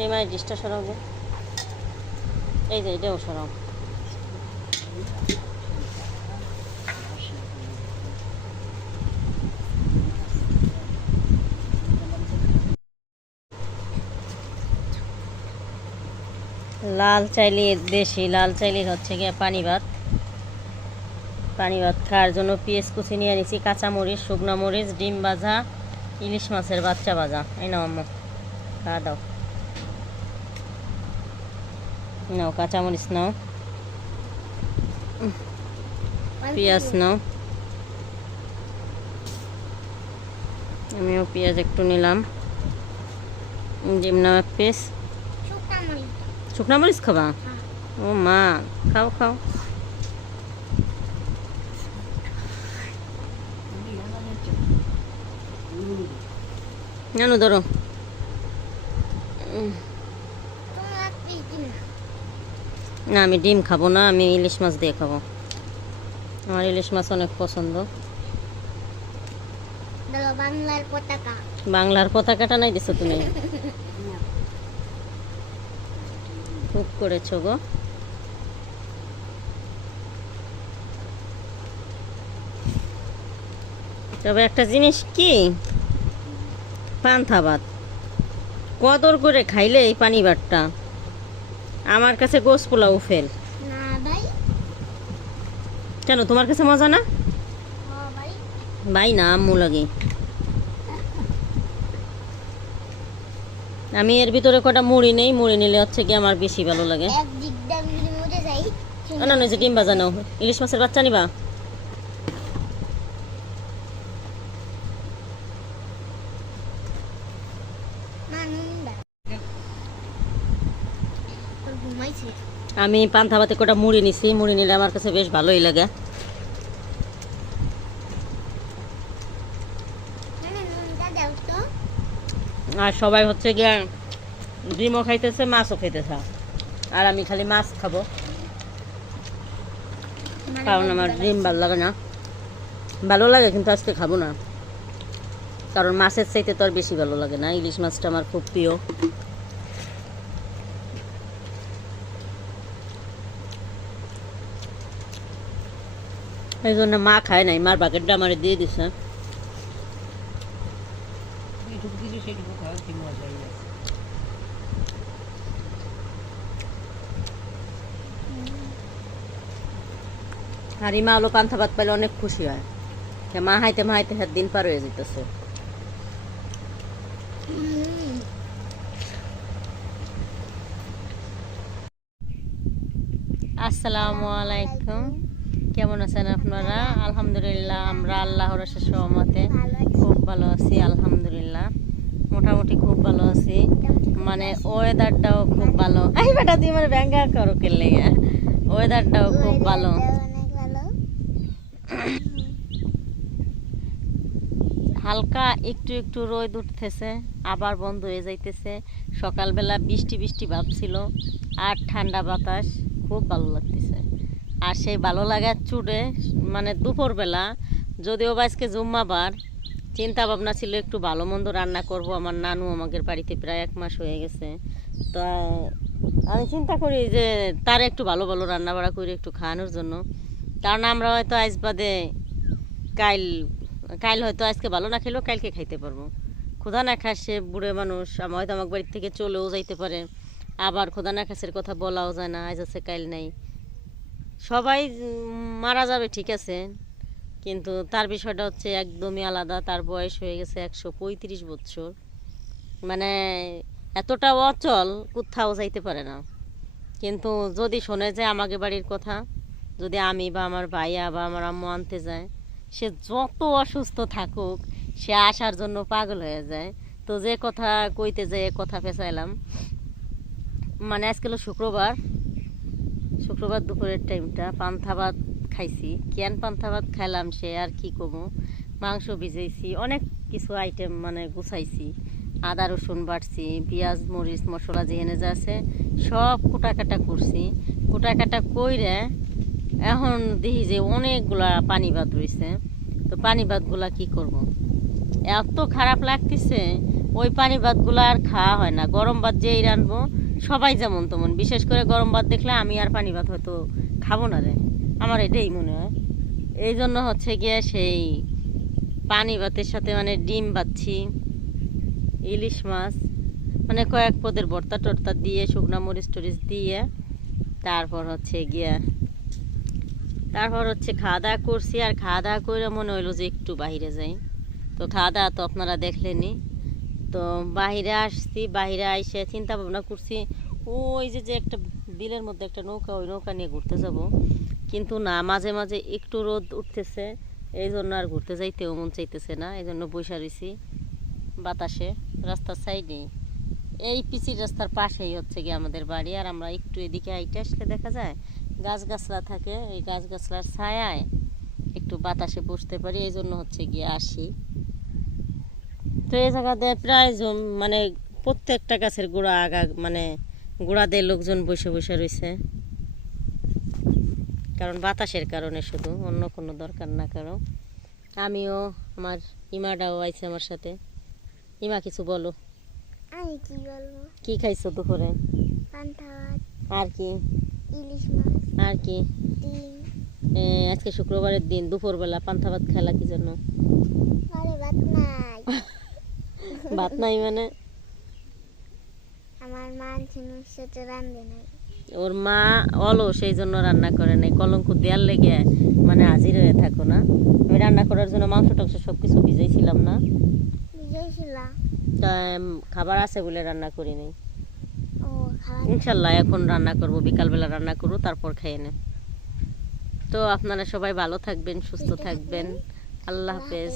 Demy ডিশটা সরাও গো। এই যে, এটাও সরাও। লাল চাইলি দেশি, লাল চাইলে হচ্ছে গিয়ে পানি ভাত। পানি ভাত খাওয়ার জন্য পেঁয়াজ কুচি নিয়ে নিছি কাঁচা মরিচ শুকনো মরিচ, ডিম ভাজা, ইলিশ মাছের বাচ্চা ভাজা। এই আম্মু, খাওয়া দাও। নাও কাঁচা মরিচ নাও পেঁয়াজ নাও আমিও পেঁয়াজ একটু নিলাম। ডিম নাও এক পিস শুকনো মরিচ খাবা? ও মা, খাও খাও। নানু, ধরো। না আমি ডিম খাব না আমি ইলিশ মাছ দিয়ে খাব। আমার ইলিশ মাছ অনেক পছন্দ। বাংলার পতাকা। বাংলার পতাকাটা নাই দিছো তুমি? খুব করেছ গো। তবে একটা জিনিস কি? পান্থা ভাত কদর করে খাইলে এই পানি ভাতটা আমার কাছে গোস পোলাও ফেল। কেন তোমার কাছে মজা না? ও ভাই। না আম্মু লাগে। আমি এর ভিতরে কটা মুড়ি নেই মুড়ি নিলে হচ্ছে কি আমার বেশি ভালো লাগে। না না যে ডিম বাজানো ইলিশ মাছের বাচ্চা নিবা না নুনটা তোর ঘুমাইছে আমি পান্থা ভাতে কটা মুড়ি নিছি, মুড়ি নিলে আমার কাছে বেশ ভালোই লাগে। আর সবাই হচ্ছে গিয়ে ডিমও খাইতেছে, মাছও খাইতেছে। আর আমি খালি মাছ খাব। কারণ আমার ডিম ভালো লাগে না। ভালো লাগে, কিন্তু আজকে খাব না। কারণ মাছের চাইতে তো আর বেশি ভালো লাগে না। ইলিশ মাছটা আমার খুব প্রিয়। এই জন্য মা খায় নাই, মার বাকেটটা আমার দিয়ে দিছে। আর ইমা হলো পান্থা ভাত পাইলে অনেক খুশি হয়। মা হাইতে মা হাইতে দিন পার হয়ে যেতেছে আসসালামু আলাইকুম। কেমন আছেন আপনারা? আলহামদুলিল্লাহ, আমরা আল্লাহর সহমতে খুব ভালো আছি, আলহামদুলিল্লাহ। মোটামুটি খুব ভালো আছি। মানে ওয়েদারটাও খুব ভালো। এই বেটা তুই ব্যাঙ্গা করো কেলে ওয়েদারটাও খুব ভালো। হালকা একটু একটু রোদ উঠতেছে, আবার বন্ধ হয়ে যাইতেছে। সকালবেলা বৃষ্টি বৃষ্টি ভাব ছিল আর ঠান্ডা বাতাস, খুব ভালো লাগতেছে। আর সেই ভালো লাগার চুড়ে মানে দুপুরবেলা, যদিও বা আজকে জুম্মাবার চিন্তা ভাবনা ছিল একটু ভালো মন্দ রান্না করব। আমার নানু আমাদের বাড়িতে প্রায় এক মাস হয়ে গেছে। তা আমি চিন্তা করি যে তার একটু ভালো ভালো রান্না বাড়া করে একটু খাওয়ানোর জন্য। কারণ আমরা হয়তো আজ বাদে কাইল কাইল হয়তো আজকে ভালো না খেলেও কালকে খাইতে পারব। ক্ষুধা না খায় সে বুড়ে মানুষ আমার হয়তো আমার বাড়ির থেকে চলেও যাইতে পারে। আবার ক্ষুধা না খাসের কথা বলাও যায় না, আজ আছে কাইল নাই। সবাই মারা যাবে, ঠিক আছে। কিন্তু তার বিষয়টা হচ্ছে একদমই আলাদা। তার বয়স হয়ে গেছে একশো পঁয়ত্রিশ বছর মানে এতটা অচল, কোথাও যাইতে পারে না। কিন্তু যদি শোনে যে আমাকে বাড়ির কথা, যদি আমি বা আমার ভাইয়া বা আমার আম্মু আনতে যায়, সে যত অসুস্থ থাকুক, সে আসার জন্য পাগল হয়ে যায়। তো যে কথা কইতে যে কথা পেঁচাইলাম মানে আজকে হলো শুক্রবার শুক্রবার দুপুরের টাইমটা পান্থা ভাত খাইছি। কেন পান্থা ভাত খাইলাম সে, আর কি কমু? মাংস ভিজাইছি, অনেক কিছু আইটেম মানে গুছাইছি। আদা, রসুন বাটছি, পেঁয়াজ, মরিচ, মশলা যেখানে যা আছে, সব কুটাকাটা করছি। কুটাকাটা কইরে এখন দেখি যে অনেকগুলা পানি ভাত রয়েছে তো পানি ভাতগুলা কি করব। এত খারাপ লাগতেছে, ওই পানি ভাতগুলো আর খাওয়া হয় না। গরম ভাত যেই রানবো সবাই যেমন তেমন। বিশেষ করে গরম ভাত দেখলে আমি আর পানি ভাত হয়তো খাব না রে। আমার এটাই মনে হয়। এই জন্য হচ্ছে গিয়ে সেই পানি ভাতের সাথে মানে ডিম বাচ্ছি, ইলিশ মাছ মানে কয়েক পদের ভর্তা টর্তা দিয়ে, শুকনো মরিচ টরিচ দিয়ে, তারপর হচ্ছে গিয়া, তারপর হচ্ছে খাওয়া দাওয়া করছি। আর খাওয়া দাওয়া করে মনে হইল যে একটু বাইরে যাই। তো খাওয়া দাওয়া তো আপনারা দেখলেনি তো বাহিরে আসছি বাহিরে আইসে চিন্তা ভাবনা করছি, ওই যে যে একটা বিলের মধ্যে একটা নৌকা, ওই নৌকা নিয়ে ঘুরতে যাব। কিন্তু না, মাঝে মাঝে একটু রোদ উঠতেছে, এই জন্য আর ঘুরতে যাইতেও মন চাইতেছে না, এই জন্য বৈশা রয়েছি বাতাসে, রাস্তার সাইডে। এই পিচির রাস্তার পাশেই হচ্ছে গিয়ে আমাদের বাড়ি, আর আমরা একটু এদিকে আইটে আসলে দেখা যায় গাছগাছলা থাকে, এই গাছগাছলার ছায়ায় একটু বাতাসে বসতে পারি, এই জন্য হচ্ছে গিয়ে আসি। তো এই জায়গাতে প্রায় মানে প্রত্যেকটা গাছের গোড়া আগা মানে গোড়া দিয়ে লোকজন বসে বসে রয়েছে কারণ বাতাসের কারণে শুধু অন্য কোনো দরকার না কারও। আমিও আমার ইমাটাও আইছে আমার সাথে। ইমা কিছু বলো। আমি কি বলব? কি খাইছো দুপুরে? পান্তা ভাত আর কি? ইলিশ মাছ। আর কি? ডিম। আজকে শুক্রবারের দিন দুপুরবেলা পান্থা ভাত খেলা কি জন্য? আরে ভাত নাই ভাত নাই মানে? আমার মা ছিল সেটা রান্ধে নাই। ওর মা অলো সেই জন্য রান্না করে নাই। কলঙ্ক দেওয়ার লেগে মানে হাজির হয়ে থাকো না। আমি রান্না করার জন্য মাংস টাংস সব কিছু ভিজাইছিলাম না। খাবার আছে বলে রান্না করি নাই। ও খাবার ইনশাল্লাহ এখন রান্না করব বিকালবেলা রান্না করব তারপর খেয়ে নেব। তো আপনারা সবাই ভালো থাকবেন সুস্থ থাকবেন। আল্লাহ হাফেজ।